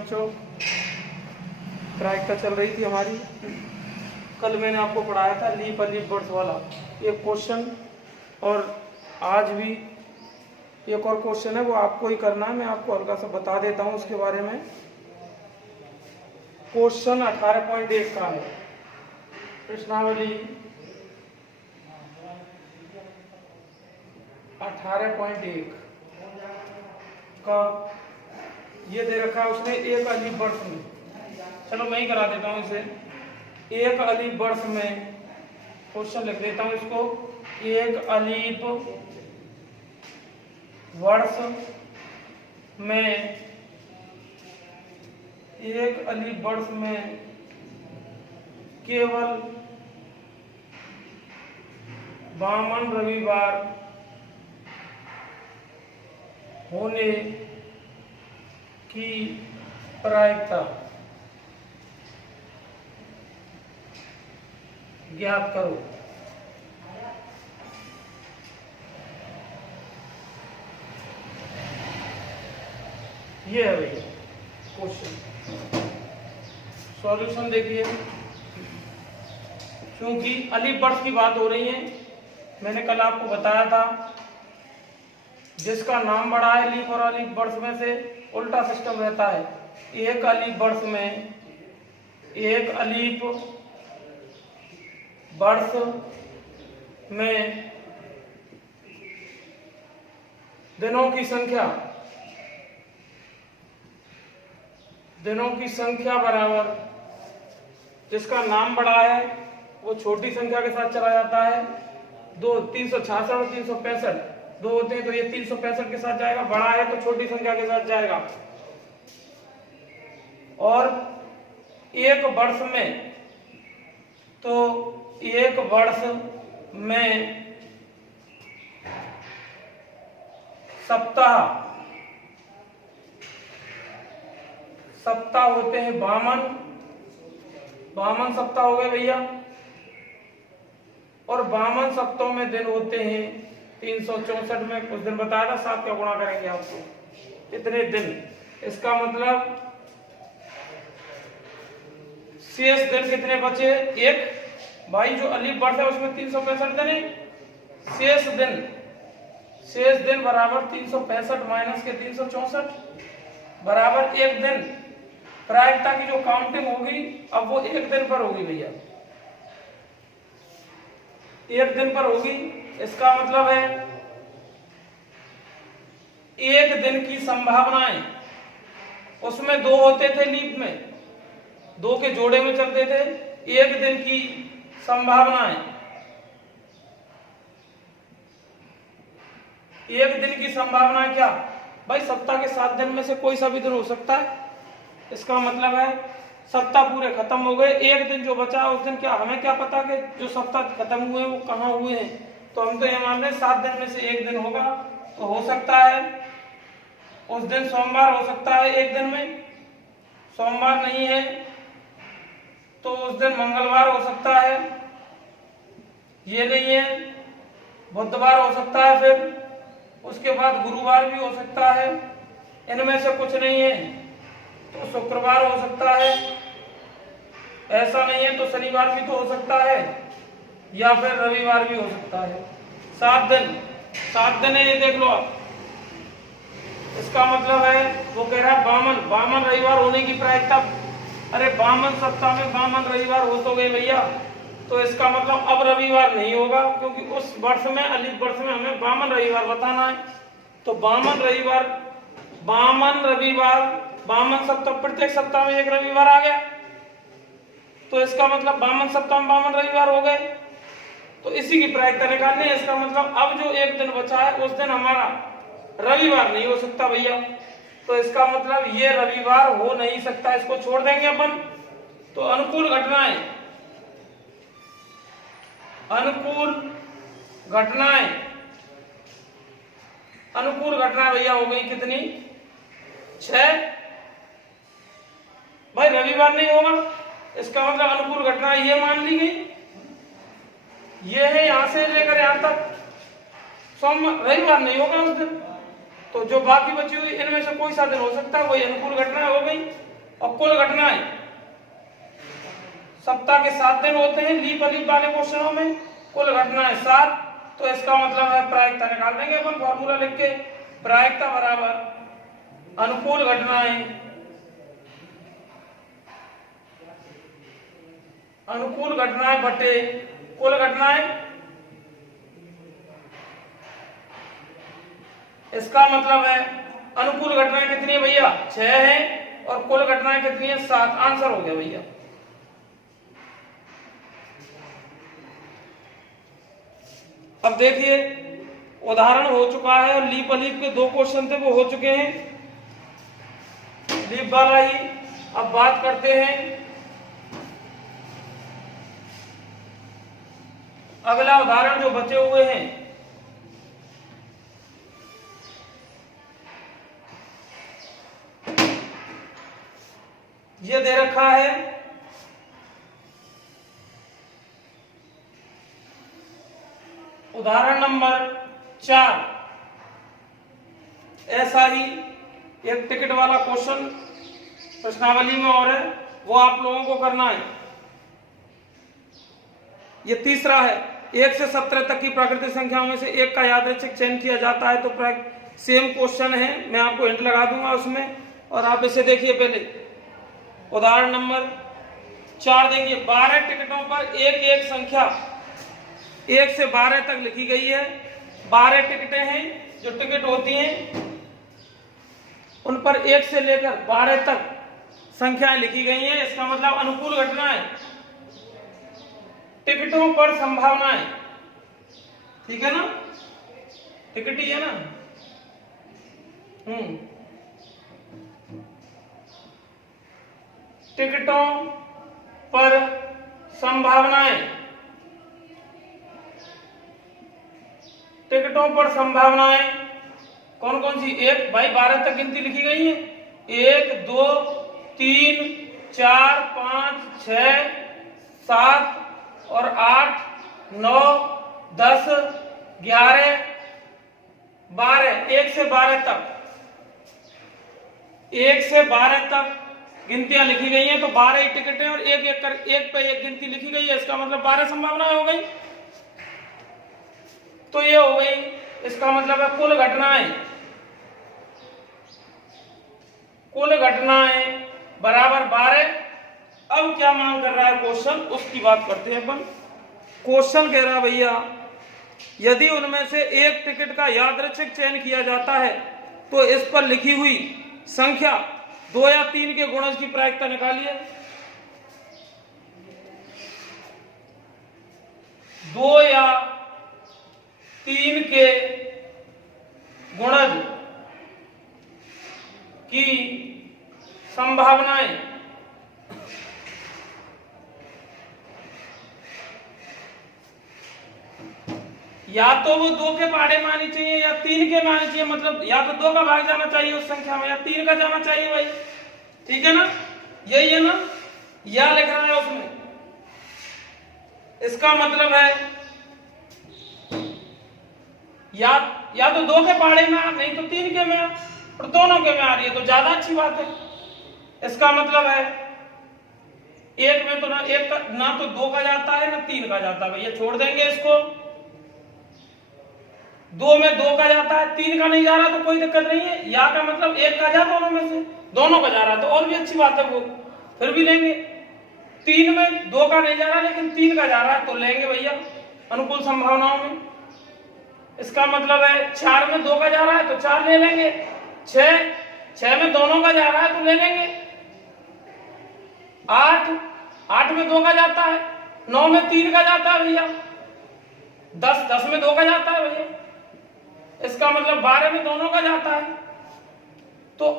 बच्चों, प्रायिकता चल रही थी हमारी। कल मैंने आपको पढ़ाया था लीप अलीफ बर्ड्स वाला एक क्वेश्चन, और आज भी एक और क्वेश्चन है, वो आपको ही करना है। मैं आपको हल्का सा बता देता हूँ उसके बारे में। क्वेश्चन 18.1 का है। प्रश्नावली 18.1 का ये दे रखा है उसने, एक अलीफ बर्ड्स में। चलो मैं ही करा देता हूँ इसे। एक अलीफ बर्ड्स में क्वेश्चन लिख देता हूँ इसको। एक अलीफ वर्ष में, एक अलीफ वर्ष में केवल वामन रविवार होने की प्रायिकता ज्ञात करो। ये है भैया क्वेश्चन। सॉल्यूशन देखिए, क्योंकि अलीफ बर्ड्स की बात हो रही है, मैंने कल आपको बताया था जिसका नाम बड़ा है लीफ और अलीफ बर्ड्स में से उल्टा सिस्टम रहता है। एक अलीफ बर्ड्स में, एक अलीफ बर्ड्स में दिनों की संख्या बराबर, जिसका नाम बड़ा है वो छोटी संख्या के साथ चला जाता है। 366 और 365 दो होते हैं, तो ये 365 के साथ जाएगा। बड़ा है तो छोटी संख्या के साथ जाएगा। और एक वर्ष में, तो एक वर्ष में सप्ताह होते हैं 52 सप्ताह हो गए भैया। और 52 सप्ताहों में दिन होते हैं 364 में कुछ दिन बताया था, 7 का गुणा करेंगे आपको इतने दिन। इसका मतलब शेष दिन कितने बचे? एक। भाई जो अलीफ बर्ड्स है उसमें 365 दिन है। शेष दिन बराबर 365 माइनस के 364 बराबर एक दिन। प्रायिकता की जो काउंटिंग होगी अब वो एक दिन पर होगी भैया, एक दिन पर होगी। इसका मतलब है एक दिन की संभावनाएं, उसमें 2 होते थे लीप में, 2 के जोड़े में चलते थे। एक दिन की संभावनाएं, एक दिन की संभावना क्या भाई? सप्ताह के 7 दिन में से कोई सा भी दिन हो सकता है। इसका मतलब है सप्ताह पूरे खत्म हो गए, एक दिन जो बचा उस दिन क्या, हमें क्या पता कि जो सप्ताह खत्म हुए वो कहाँ हुए हैं। तो हम तो ये मान रहे 7 दिन में से एक दिन होगा। तो हो सकता है उस दिन सोमवार हो सकता है, एक दिन में सोमवार नहीं है तो उस दिन मंगलवार हो सकता है, ये नहीं है। बुधवार हो सकता है, फिर उसके बाद गुरुवार भी हो सकता है। इनमें से कुछ नहीं है तो शुक्रवार हो सकता है, ऐसा नहीं है तो शनिवार भी तो हो सकता है, या फिर रविवार भी हो सकता है। 7 दिन है, ये देख लो आप। इसका मतलब है वो कह रहा है 52 रविवार होने की प्रायिकता। अरे 52 सप्ताह में 52 रविवार हो तो गए भैया। तो इसका मतलब अब रविवार नहीं होगा, क्योंकि उस वर्ष में, अलीफ वर्ष में हमें 52 रविवार बताना है। तो 52 सप्ताह, प्रत्येक सप्ताह में एक रविवार आ गया, तो इसका मतलब 52 सप्ताह में 52 रविवार हो गए। तो इसी की प्रायिकता निकालनी है। इसका मतलब अब जो एक दिन बचा है उस दिन हमारा रविवार नहीं हो सकता भैया। तो इसका मतलब ये रविवार हो नहीं सकता, इसको छोड़ देंगे अपन। तो अनुकूल घटनाएं भैया हो गई कितनी? 6। भाई रविवार नहीं होगा, इसका मतलब अनुकूल घटना ये मान ली गई। ये है यहां से लेकर यहां तक, रविवार नहीं होगा उस दिन। तो जो बाकी बची हुई इनमें से कोई सा दिन हो सकता है, वही अनुकूल घटना हो गई। और कुल घटनाएं सप्ताह के 7 दिन होते हैं लीप अलीप वाले क्वेश्चनों में, कुल घटनाएं 7। तो इसका मतलब है प्रायिकता निकाल देंगे अपन फॉर्मूला लिख के, प्रायिकता बराबर अनुकूल घटनाएं बटे कुल घटनाएं। इसका मतलब है अनुकूल घटनाएं कितनी है भैया 6 है और कुल घटनाएं कितनी है 7। आंसर हो गया भैया। अब देखिए उदाहरण हो चुका है और लीप अलीप के 2 क्वेश्चन थे वो हो चुके हैं, लीप वाला ही। अब बात करते हैं अगला उदाहरण जो बचे हुए हैं। ये दे रखा है उदाहरण नंबर 4। ऐसा ही एक टिकट वाला क्वेश्चन प्रश्नावली में और है, वो आप लोगों को करना है। ये तीसरा है, 1 से 17 तक की प्राकृतिक संख्याओं में से एक का यादृच्छिक चयन किया जाता है। तो सेम क्वेश्चन है, मैं आपको हिंट लगा दूंगा उसमें और आप इसे देखिए। पहले उदाहरण नंबर 4 देखिए, 12 टिकटों पर एक संख्या 1 से 12 तक लिखी गई है। 12 टिकटें हैं, जो टिकट होती हैं उन पर 1 से लेकर 12 तक संख्याएं लिखी गई हैं। इसका मतलब अनुकूल घटनाएं, टिकटों पर संभावनाएं, ठीक है ना, टिकट ही है ना। टिकटों पर संभावनाएं, टिकटों पर संभावनाएं कौन कौन सी? एक भाई 12 तक गिनती लिखी गई है, 1 2 3 4 5 6 7 और 8 9 10 11 12, 1 से 12 तक, 1 से 12 तक गिनतियां लिखी गई हैं। तो 12 ही टिकटें और एक पे एक गिनती लिखी गई है। इसका मतलब 12 संभावनाएं हो गई। तो ये हो गई, इसका मतलब है कुल घटनाएं, कुल घटनाएं बराबर 12। अब क्या मांग कर रहा है क्वेश्चन, उसकी बात करते हैं अपन। क्वेश्चन कह रहा है भैया, यदि उनमें से एक टिकट का यादृच्छिक चयन किया जाता है तो इस पर लिखी हुई संख्या 2 या 3 के गुणज की प्रायिकता निकालिए। 2 या 3 के गुणज की संभावनाएं या तो वो 2 के पहाड़े में आनी चाहिए या 3 के में आनी चाहिए। मतलब या तो 2 का भाग जाना चाहिए उस संख्या में या 3 का जाना चाहिए भाई, ठीक है ना, यही है ना, या लिख रहा है उसमें। इसका मतलब है या तो 2 के पहाड़े में आ, नहीं तो 3 के में आ, और दोनों के में आ रही है तो ज्यादा अच्छी बात है। इसका मतलब है एक में तो ना तो 2 का जाता है ना 3 का जाता है, भैया छोड़ देंगे इसको। 2 में 2 का जाता है, 3 का नहीं जा रहा तो कोई दिक्कत नहीं है। या का मतलब 1 का जा दोनों में से, दोनों का जा रहा है तो और भी अच्छी बात है, वो फिर भी लेंगे। 3 में 2 का नहीं जा रहा लेकिन 3 का जा रहा है तो लेंगे भैया अनुकूल संभावनाओं में। इसका मतलब है 4 में 2 का जा रहा है तो 4 ले लेंगे। 6 में दोनों का जा रहा है तो ले लेंगे। 8 में 2 का जाता है, 9 में 3 का जाता है भैया, 10 में 2 का जाता है भैया। इसका मतलब 12 में दोनों का जाता है। तो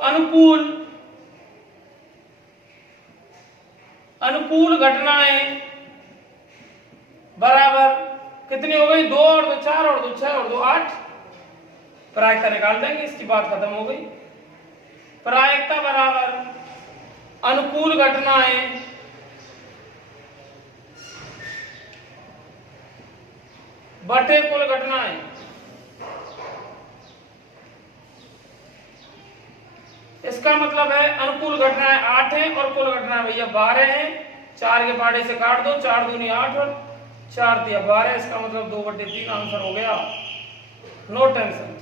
अनुकूल घटनाएं बराबर कितनी हो गई? 2 और 2 4 और 2 6 और 2 8। प्रायिकता निकाल देंगे, इसकी बात खत्म हो गई। प्रायिकता बराबर अनुकूल घटनाएं बटे कुल घटनाएं। इसका मतलब है अनुकूल घटनाएं 8 हैं और कुल घटनाएं भैया 12 हैं। 4 के पहाड़े से काट दो, 4 दूनी 8 और 4 दिया 12। इसका मतलब 2/3 आंसर हो गया। No tension.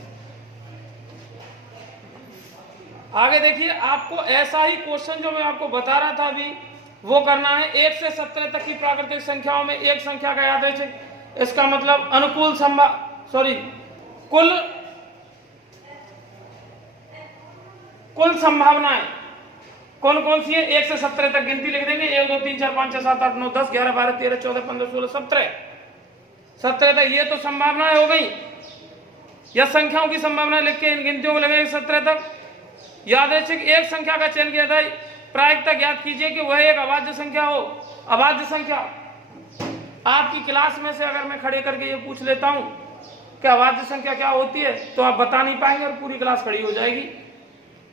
आगे देखिए, आपको ऐसा ही क्वेश्चन जो मैं आपको बता रहा था अभी वो करना है। 1 से 17 तक की प्राकृतिक संख्याओं में एक संख्या का यादृच्छिक, इसका मतलब अनुकूल कुल संभावनाएं कौन कौन सी है। 1 से 17 तक गिनती लिख देंगे। 1 2 3 4 5 6 7 8 9 10 11 12 13 14 15 16 17 तक। ये तो संभावनाएं हो गई, या संख्याओं की संभावना लिख के इन गिनतियों को लगेगी 17 तक। यादृच्छिक एक संख्या का चयन किया था। प्रायिकता ज्ञात कीजिए कि वह एक अभाज्य संख्या हो। अभाज्य संख्या आपकी क्लास में से अगर मैं खड़े करके ये पूछ लेता हूं कि अभाज्य संख्या क्या होती है, तो आप बता नहीं पाएंगे और पूरी क्लास खड़ी हो जाएगी।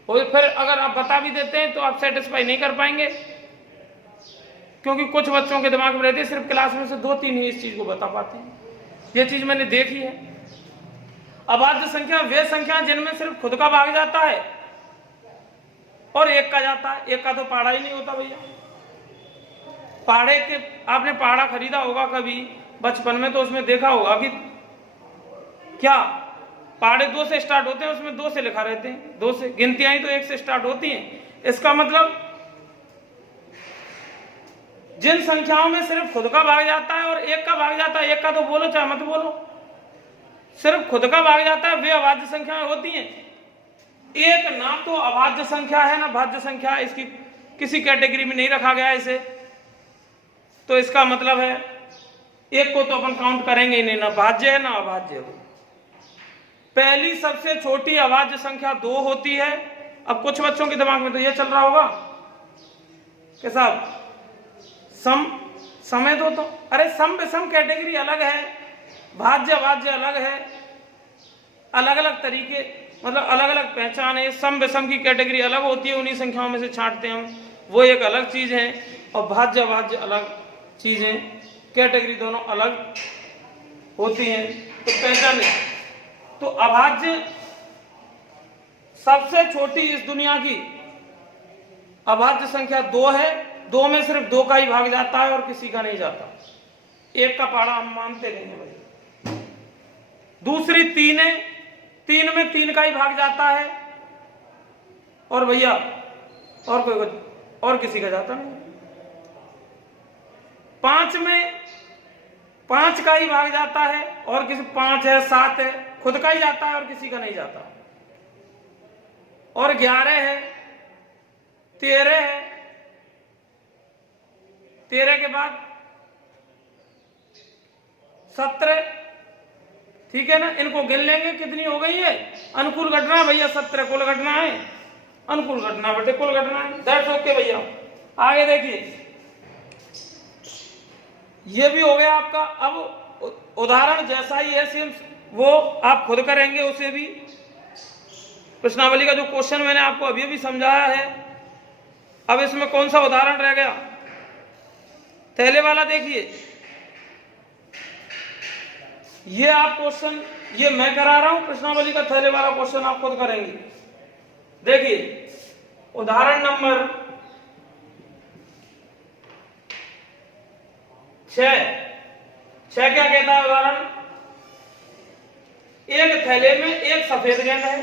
और फिर अगर आप बता भी देते हैं तो आप सेटिस्फाई नहीं कर पाएंगे, क्योंकि कुछ बच्चों के दिमाग में रहती है सिर्फ क्लास में से 2-3 ही इस चीज को बता पाते हैं। ये चीज मैंने देखी है। अभाज्य संख्या वे संख्या जिनमें सिर्फ खुद का भाग जाता है और एक का जाता है। एक का तो पहाड़ा ही नहीं होता भैया। पहाड़े के आपने पहाड़ा खरीदा होगा कभी बचपन में, तो उसमें देखा होगा कि क्या पहाड़े 2 से स्टार्ट होते हैं, उसमें 2 से लिखा रहते हैं। 2 से गिनतियां ही तो 1 से स्टार्ट होती हैं। इसका मतलब जिन संख्याओं में सिर्फ खुद का भाग जाता है और एक का भाग जाता है, एक का तो बोलो चाहे मत बोलो, सिर्फ खुद का भाग जाता है, वे अभाज्य संख्याएं होती हैं। एक ना तो अभाज्य संख्या है ना भाज्य संख्या है, इसकी किसी कैटेगरी में नहीं रखा गया है इसे। तो इसका मतलब है एक को तो अपन काउंट करेंगे ही नहीं, ना भाज्य है ना अभाज्य है। पहली सबसे छोटी अभाज्य संख्या 2 होती है। अब कुछ बच्चों के दिमाग में तो ये चल रहा होगा कि साहब समय दो तो, अरे सम विषम कैटेगरी अलग है, भाज्य अभाज्य अलग है, अलग अलग तरीके, मतलब अलग अलग पहचान है। सम विषम की कैटेगरी अलग होती है, उन्हीं संख्याओं में से छांटते हैं हम, वो एक अलग चीज है। और भाज्य अभाज्य अलग चीजें, कैटेगरी दोनों अलग होती हैं। तो पहचान, तो अभाज्य सबसे छोटी इस दुनिया की अभाज्य संख्या 2 है। 2 में सिर्फ 2 का ही भाग जाता है और किसी का नहीं जाता। 1 का पहाड़ा हम मानते नहीं है भाई। दूसरी 3 है, 3 में 3 का ही भाग जाता है और भैया और कोई और किसी का जाता नहीं। 5 में 5 का ही भाग जाता है और किसी 5 है 7 है खुद का ही जाता है और किसी का नहीं जाता। और 11 है, 13 है, 13 के बाद 17, ठीक है ना। इनको गिन लेंगे कितनी हो गई है अनुकूल घटना भैया। 17 कुल घटना है, अनुकूल घटना बेटे कुल घटना है। दैट्स ओके भैया। आगे देखिए, ये भी हो गया आपका। अब उदाहरण जैसा ही है सेम वो आप खुद करेंगे। उसे भी प्रश्नावली का जो क्वेश्चन मैंने आपको अभी भी समझाया है। अब इसमें कौन सा उदाहरण रह गया, थैले वाला। देखिए ये आप क्वेश्चन, ये मैं करा रहा हूं, प्रश्नावली का थैले वाला क्वेश्चन आप खुद करेंगे। देखिए उदाहरण नंबर 6 क्या कहता है उदाहरण। एक थैले में एक सफेद गेंद है,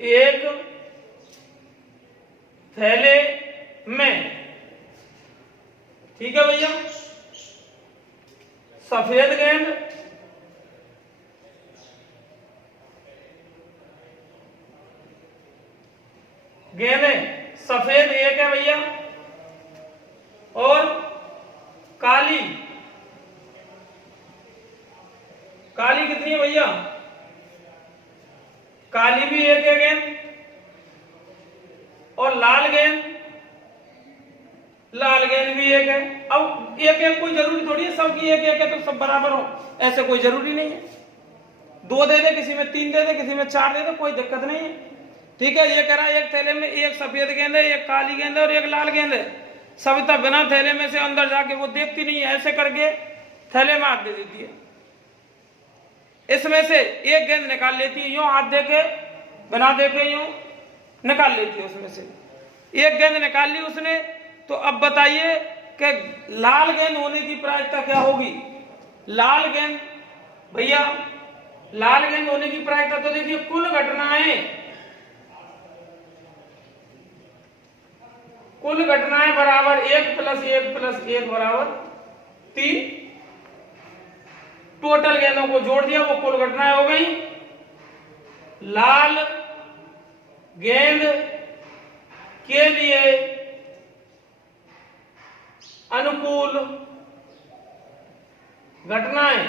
एक थैले में, ठीक है भैया, सफेद गेंद गेंद सफेद एक है भैया और काली कितनी है भैया, काली भी एक है गेंद और लाल गेंद भी एक है। अब एक कोई जरूरी थोड़ी है सबकी एक है तो सब बराबर हो, ऐसे कोई जरूरी नहीं है। 2 दे दे, किसी में 3 दे दे, किसी में 4 दे दे, कोई दिक्कत नहीं है। ठीक है, ये कह रहा है एक थैले में एक सफेद गेंद है, एक काली गेंद है और एक लाल गेंद है। सविता बिना थैले में से अंदर जाके वो देखती नहीं है, ऐसे करके थैले में हाथ दे देती है। इसमें से एक गेंद निकाल लेती है यूं हाथ दे के, बिना देखे यूं, निकाल लेती है उसमें से। एक गेंद निकाल ली उसने, तो अब बताइए कि लाल गेंद होने की प्रायिकता क्या होगी। लाल गेंद भैया, लाल गेंद होने की प्रायिकता तो देखिए कुल घटनाएं बराबर 1 + 1 + 1 बराबर 3। टोटल गेंदों को जोड़ दिया, वो कुल घटनाएं हो गई। लाल गेंद के लिए अनुकूल घटनाएं,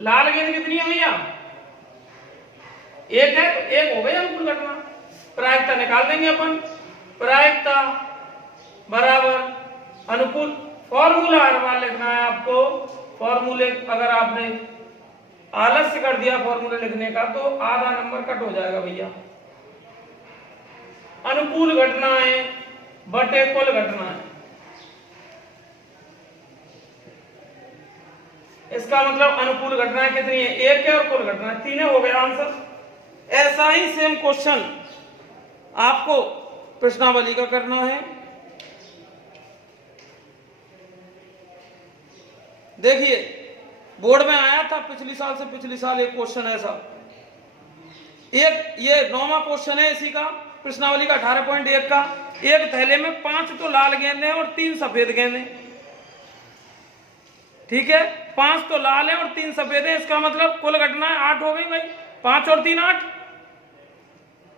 लाल गेंद कितनी है भैया, एक है, तो एक हो गई अनुकूल घटना। प्रायिकता निकाल देंगे अपन, प्रायिकता बराबर अनुकूल। फॉर्मूला हर बार लिखना है आपको। फॉर्मूले अगर आपने आलस्य कर दिया फॉर्मूले लिखने का तो आधा नंबर कट हो जाएगा भैया। अनुकूल घटनाएं बटे कुल घटनाएं, इसका मतलब अनुकूल घटनाएं कितनी है, एक है, और कुल घटनाएं 3 है। हो गया आंसर। ऐसा ही सेम क्वेश्चन आपको प्रश्नावली का करना है। देखिए बोर्ड में आया था पिछली साल से पिछली साल एक क्वेश्चन ऐसा, एक ये 9वां क्वेश्चन है इसी का, प्रश्नावली का 18.1 का। एक थैले में 5 तो लाल गेंद है और 3 सफेद गेंद है, ठीक है। 5 तो लाल है और 3 सफेद है, इसका मतलब कुल घटनाएं 8 हो गई भाई। 5 और 3 8।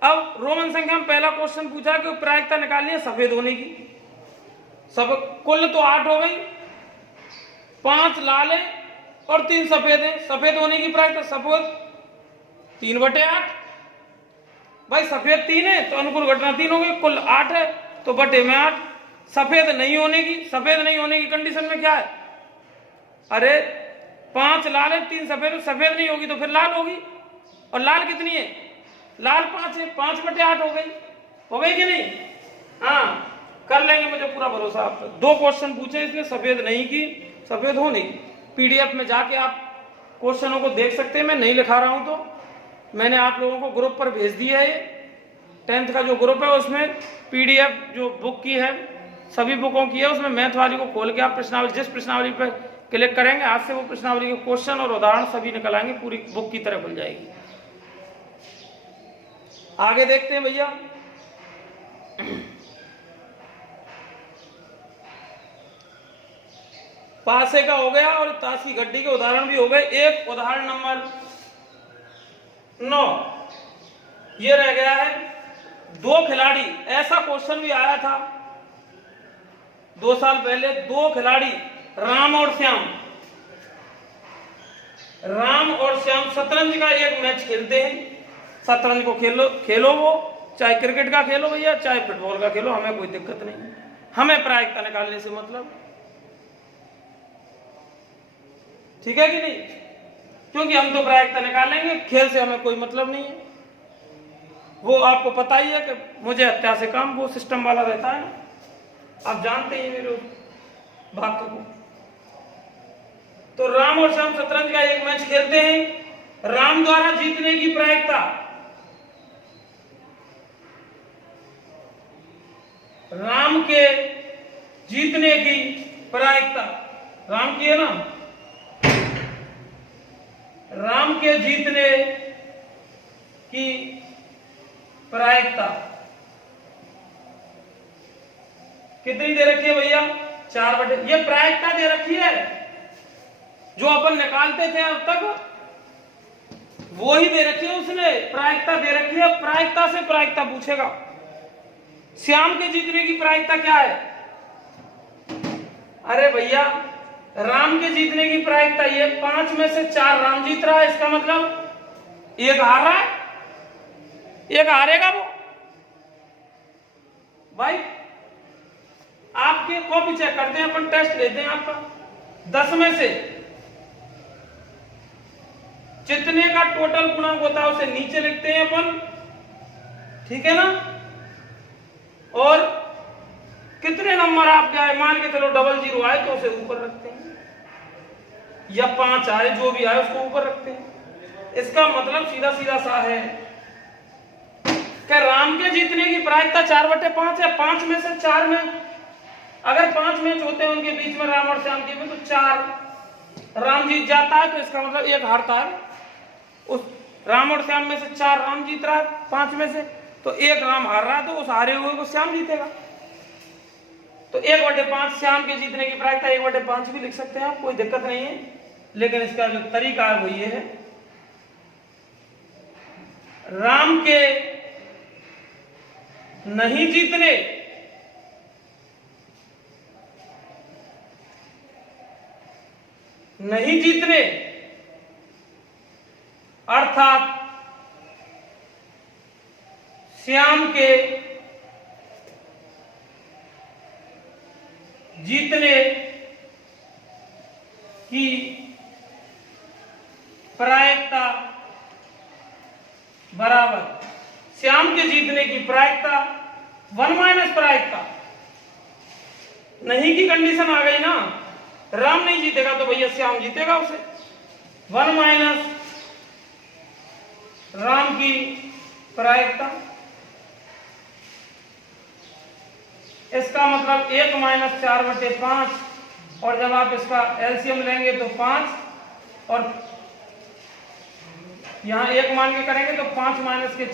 अब रोमन संख्या में पहला क्वेश्चन पूछा कि प्रायिकता निकालनी है सफेद होने की। सब कुल तो 8 हो गई, 5 लाल है और 3 सफेद है। सफेद होने की प्रायिकता सफेद 3/8 भाई। सफेद 3 है तो अनुकूल घटना 3 हो गई। कुल 8 है तो बटे में 8। सफेद नहीं होने की कंडीशन में क्या है, अरे 5 लाल है 3 सफेद, सफेद नहीं होगी तो फिर लाल होगी। और लाल कितनी है, लाल 5 है, 5/8 हो गई कि नहीं। हाँ कर लेंगे, मुझे पूरा भरोसा आप पर। 2 क्वेश्चन पूछे इसने, सफेद नहीं की सफेद होने की। पीडीएफ में जाके आप क्वेश्चनों को देख सकते हैं, मैं नहीं लिखा रहा हूं तो मैंने आप लोगों को ग्रुप पर भेज दिया है। 10th का जो ग्रुप है उसमें पीडीएफ जो बुक की है सभी बुकों की है, उसमें मैथ वाली को खोल के आप प्रश्नावली, जिस प्रश्नावली पर क्लिक करेंगे आज से वो प्रश्नावली के क्वेश्चन और उदाहरण सभी निकल आएंगे, पूरी बुक की तरह खुल जाएगी। आगे देखते हैं भैया। पासे का हो गया और ताश की गड्डी के उदाहरण भी हो गए। एक उदाहरण नंबर 9 ये रह गया है। 2 खिलाड़ी, ऐसा क्वेश्चन भी आया था 2 साल पहले। 2 खिलाड़ी राम और श्याम शतरंज का एक मैच खेलते हैं। शतरंज को खेलो वो चाहे क्रिकेट का खेलो भैया, चाहे फुटबॉल का खेलो, हमें कोई दिक्कत नहीं। हमें प्रायिकता निकालने से मतलब, ठीक है कि नहीं, क्योंकि हम तो प्रायिकता निकालेंगे, खेल से हमें कोई मतलब नहीं है। वो आपको पता ही है कि मुझे हत्या से काम, वो सिस्टम वाला रहता है, आप जानते ही मेरे भाग्य को। तो राम और श्याम शतरंज का एक मैच खेलते हैं। राम द्वारा जीतने की प्रायिकता, राम के जीतने की प्रायिकता, राम की है ना, राम के जीतने की प्रायिकता कितनी दे रखी है भैया, 4/। ये प्रायिकता दे रखी है, जो अपन निकालते थे अब तक वो ही दे रखी है उसने, प्रायिकता दे रखी है। प्रायिकता से प्रायिकता पूछेगा। श्याम के जीतने की प्रायिकता क्या है, अरे भैया राम के जीतने की प्रायिकता ये 5 में से 4 राम जीत रहा है, इसका मतलब 1 हार रहा है, 1 हारेगा वो। भाई आपके कॉपी चेक करते हैं अपन, टेस्ट लेते हैं आपका। 10 में से जितने का टोटल गुणांक होता है उसे नीचे लिखते हैं अपन, ठीक है ना। और कितने नंबर आपके आए, मान के चलो 00 आए तो उसे ऊपर रखते हैं, या 5 आए जो भी आए उसको ऊपर रखते हैं। इसका मतलब सीधा सीधा सा है कि राम के जीतने की प्रायिकता 4/5 है। 5 में से 4 में, अगर 5 मैच होते हैं उनके बीच में राम और श्याम के में, तो 4 राम जीत जाता है, तो इसका मतलब 1 हारता है। उस राम और श्याम में से 4 राम जीत रहा है 5 में से, तो 1 राम हार रहा है, तो उस हारे हुए को श्याम जीतेगा। तो 1/5 श्याम के जीतने की प्रायिकता 1/5 भी लिख सकते हैं आप, कोई दिक्कत नहीं है। लेकिन इसका जो तरीका है वो ये है, राम के नहीं जीतने अर्थात श्याम के जीतने की प्रायिकता बराबर श्याम के जीतने की प्रायिकता 1 - प्रायिकता। नहीं की कंडीशन आ गई ना, राम नहीं जीतेगा तो भैया श्याम जीतेगा उसे। 1 - राम की प्रायिकता, इसका मतलब 1 - 4/5, और जब आप इसका एलसीएम लेंगे तो 5, और यहां 1 मान के करेंगे तो 5 -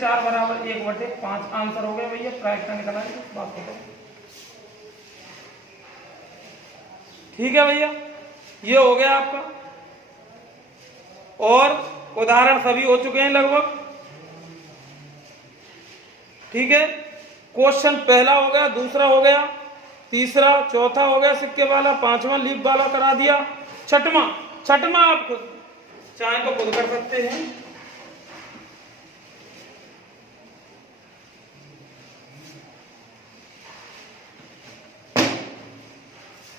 4 बराबर 1/5 आंसर हो गया भैया, प्रायिकता निकल आएगी। बात खत्म। ठीक है भैया, ये हो गया आपका, और उदाहरण सभी हो चुके हैं लगभग। ठीक है, क्वेश्चन पहला हो गया, दूसरा हो गया, तीसरा, चौथा हो गया सिक्के वाला, 5वां लीप वाला करा दिया, छठवां आप खुद चाहे तो खुद कर सकते हैं।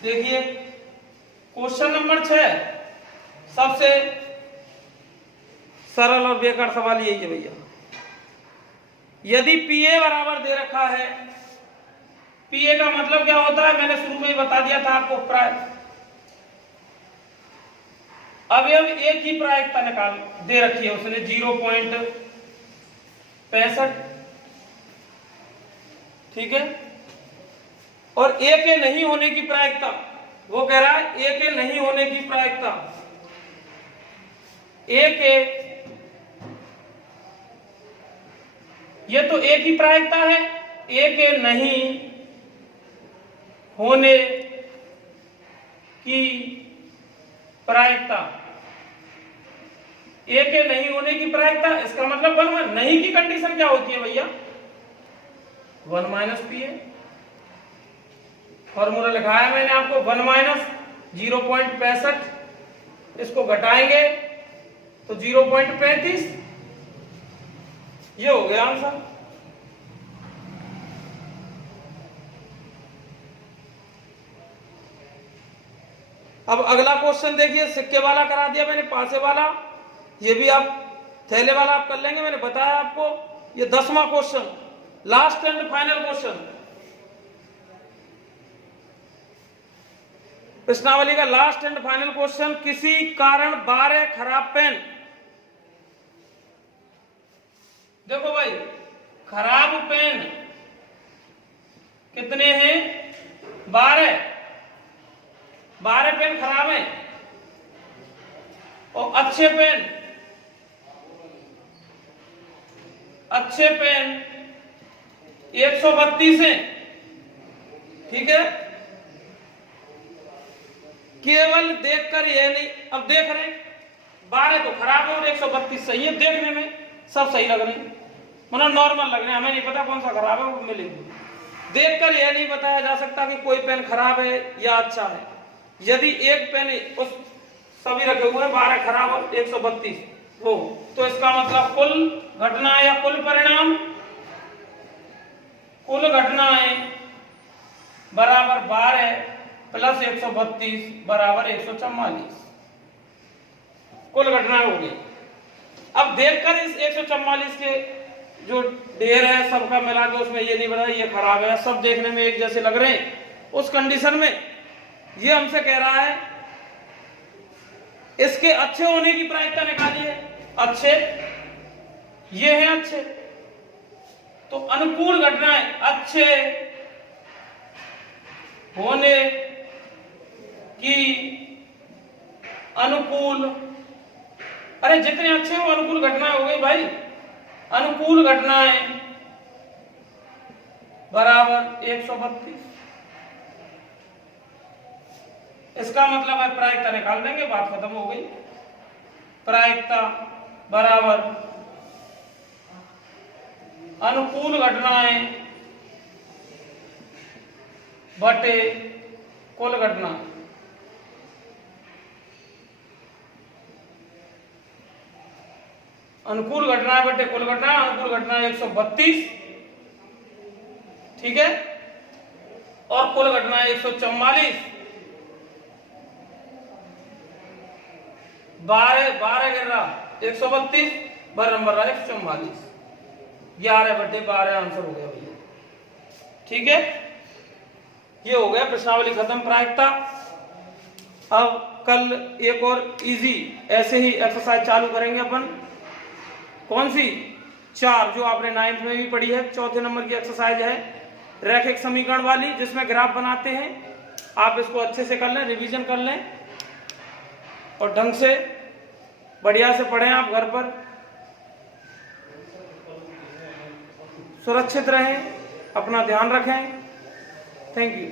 देखिए क्वेश्चन नंबर 6 सबसे सरल और बेकार सवाल यही है भैया। यदि पीए बराबर दे रखा है, पीए का मतलब क्या होता है मैंने शुरू में ही बता दिया था आपको, प्राय अवयव एक ही प्रायिकता निकाल दे रखी है उसने 0.65। ठीक है, और ए के नहीं होने की प्रायिकता, वो कह रहा है ए के नहीं होने की प्रायिकता, ए के, ये तो एक ही प्रायिकता है, ए के नहीं होने की प्रायिकता, ए के नहीं होने की प्रायिकता, इसका मतलब 1 नहीं की कंडीशन क्या होती है भैया, 1 - पीए। फॉर्मूला लिखा है मैंने आपको, 1 - 0.65, इसको घटाएंगे तो 0.35, ये हो गया आंसर। अब अगला क्वेश्चन देखिए, सिक्के वाला करा दिया मैंने, पासे वाला, ये भी आप थैले वाला आप कर लेंगे, मैंने बताया आपको। ये 10वां question, last and final question, प्रश्नावली का लास्ट एंड फाइनल क्वेश्चन। किसी कारण 12 खराब पेन, देखो भाई खराब पेन कितने हैं, 12 पेन खराब हैं, और अच्छे पेन 132 हैं। ठीक है, केवल देखकर यह नहीं, अब देख रहे हैं 12 तो खराब है और 132 सही है, देखने में सब सही लग रहे हैं, मतलब नॉर्मल लग रहे हैं, हमें नहीं पता कौन सा खराब है, वो मिलेंगे। देखकर यह नहीं बताया जा सकता कि कोई पेन खराब है या अच्छा है। यदि एक पेन उस सभी रखे हुए हैं 12 खराब और 132 वो, तो इसका मतलब कुल घटना या कुल परिणाम, कुल घटनाएं बराबर 12 + 132 बराबर 144, कुल घटनाएं हो गई। अब देखकर इस 144 के जो ढेर है सबका मिला के उसमें ये नहीं बताया ये खराब है, सब देखने में एक जैसे लग रहे हैं, उस कंडीशन में ये हमसे कह रहा है इसके अच्छे होने की प्रायिकता निकालिए। अच्छे, ये हैं अच्छे, तो अनुकूल घटनाएं अच्छे होने की अनुकूल, अरे जितने अच्छे वो अनुकूल घटनाएं हो गई भाई। अनुकूल घटनाएं बराबर 132। इसका मतलब है प्रायिकता निकाल देंगे, बात खत्म हो गई। प्रायिकता बराबर अनुकूल घटनाएं बटे कुल घटना। अनुकूल घटनाएं बटे कुल घटना, अनुकूल घटनाएं 132, ठीक है, और कुल घटनाएं 144। 12 गिर रहा 132, बार नंबर रहा 144, 11 बटे 12 आंसर हो गया भैया। ठीक है, ये हो गया प्रश्नावली खत्म, प्रायिकता। अब कल एक और इजी ऐसे ही एक्सरसाइज चालू करेंगे अपन। कौन सी? 4, जो आपने 9th में भी पढ़ी है, चौथे नंबर की एक्सरसाइज है, रैखिक समीकरण वाली, जिसमें ग्राफ बनाते हैं। आप इसको अच्छे से कर लें, रिवीजन कर लें और ढंग से बढ़िया से पढ़ें। आप घर पर सुरक्षित रहें, अपना ध्यान रखें। Thank you.